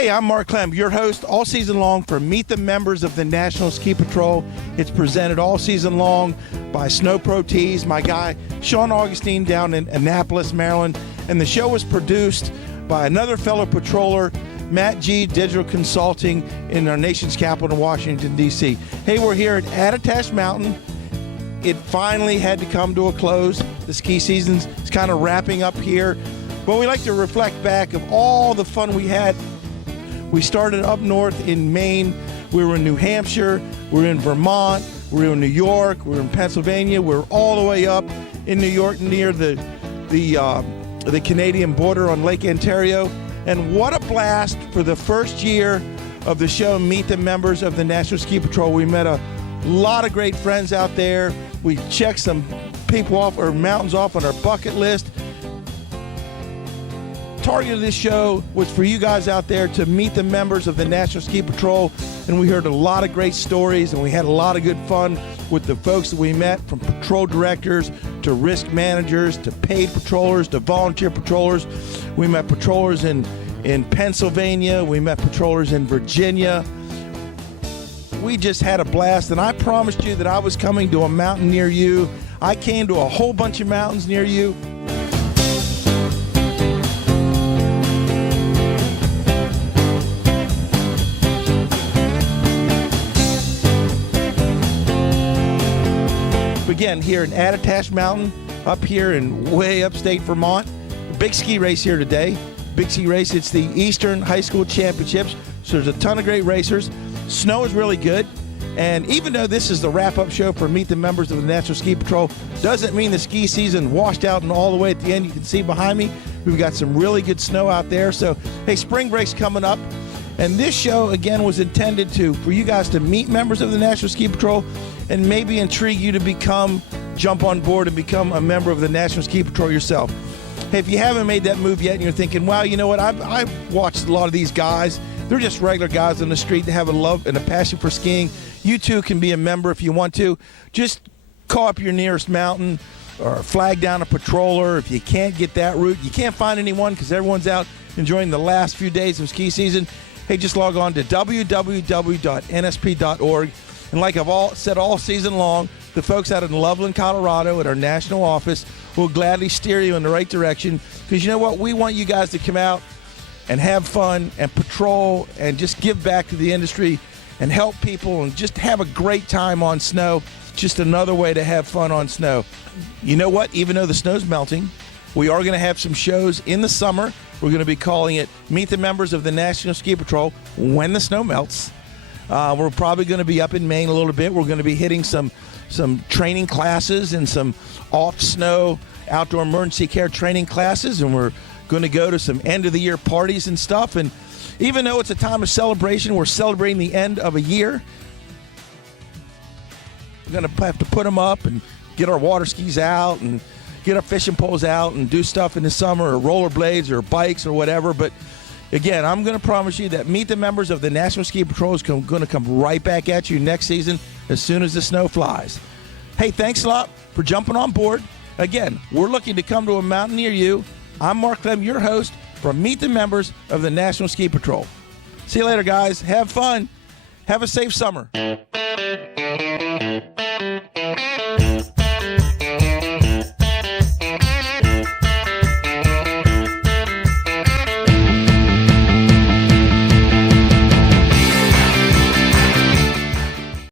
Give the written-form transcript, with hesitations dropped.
Hey, I'm Mark Clem, your host all season long for Meet the Members of the National Ski Patrol. It's presented all season long by Snow Pro Tees, my guy Sean Augustine down in Annapolis, Maryland. And the show was produced by another fellow patroller, Matt G, Digital Consulting in our nation's capital, Washington, D.C. Hey, we're here at Attitash Mountain. It finally had to come to a close. The ski season's kind of wrapping up here. But we like to reflect back of all the fun we had. We started up north in Maine. We were in New Hampshire. We were in Vermont. We were in New York. We were in Pennsylvania. We were all the way up in New York near the Canadian border on Lake Ontario. And what a blast for the first year of the show, Meet the Members of the National Ski Patrol. We met a lot of great friends out there. We checked some people off, or mountains off on our bucket list. Target of this show was for you guys out there to meet the members of the National Ski Patrol, and we heard a lot of great stories, and we had a lot of good fun with the folks that we met, from patrol directors to risk managers to paid patrollers to volunteer patrollers. We met patrollers in Pennsylvania. We met patrollers in Virginia. We just had a blast, and I promised you that I was coming to a mountain near you. I came to a whole bunch of mountains near you. Again, here in Attitash Mountain, up here in way upstate Vermont. Big ski race here today. Big ski race. It's the Eastern High School Championships. So there's a ton of great racers. Snow is really good. And even though this is the wrap-up show for Meet the Members of the National Ski Patrol, doesn't mean the ski season washed out and all the way at the end. You can see behind me, we've got some really good snow out there. So, hey, spring break's coming up. And this show, again, was intended for you guys to meet members of the National Ski Patrol and maybe intrigue you to jump on board and become a member of the National Ski Patrol yourself. Hey, if you haven't made that move yet and you're thinking, wow, you know what, I've watched a lot of these guys. They're just regular guys on the street that have a love and a passion for skiing. You too can be a member if you want to. Just call up your nearest mountain or flag down a patroller. If you can't get that route, you can't find anyone because everyone's out enjoying the last few days of ski season. Hey, just log on to www.nsp.org. And like I've said all season long, the folks out in Loveland, Colorado at our national office will gladly steer you in the right direction, because you know what? We want you guys to come out and have fun and patrol and just give back to the industry and help people and just have a great time on snow. Just another way to have fun on snow. You know what? Even though the snow's melting, we are going to have some shows in the summer. We're going to be calling it Meet the Members of the National Ski Patrol when the snow melts. We're probably going to be up in Maine a little bit. We're going to be hitting some training classes and some off-snow outdoor emergency care training classes, and we're going to go to some end-of-the-year parties and stuff. And even though it's a time of celebration, we're celebrating the end of a year. We're going to have to put them up and get our water skis out and get our fishing poles out and do stuff in the summer, or rollerblades or bikes or whatever. But again, I'm going to promise you that Meet the Members of the National Ski Patrol is going to come right back at you next season as soon as the snow flies. Hey, thanks a lot for jumping on board. Again, we're looking to come to a mountain near you. I'm Mark Clem, your host for Meet the Members of the National Ski Patrol. See you later, guys. Have fun. Have a safe summer.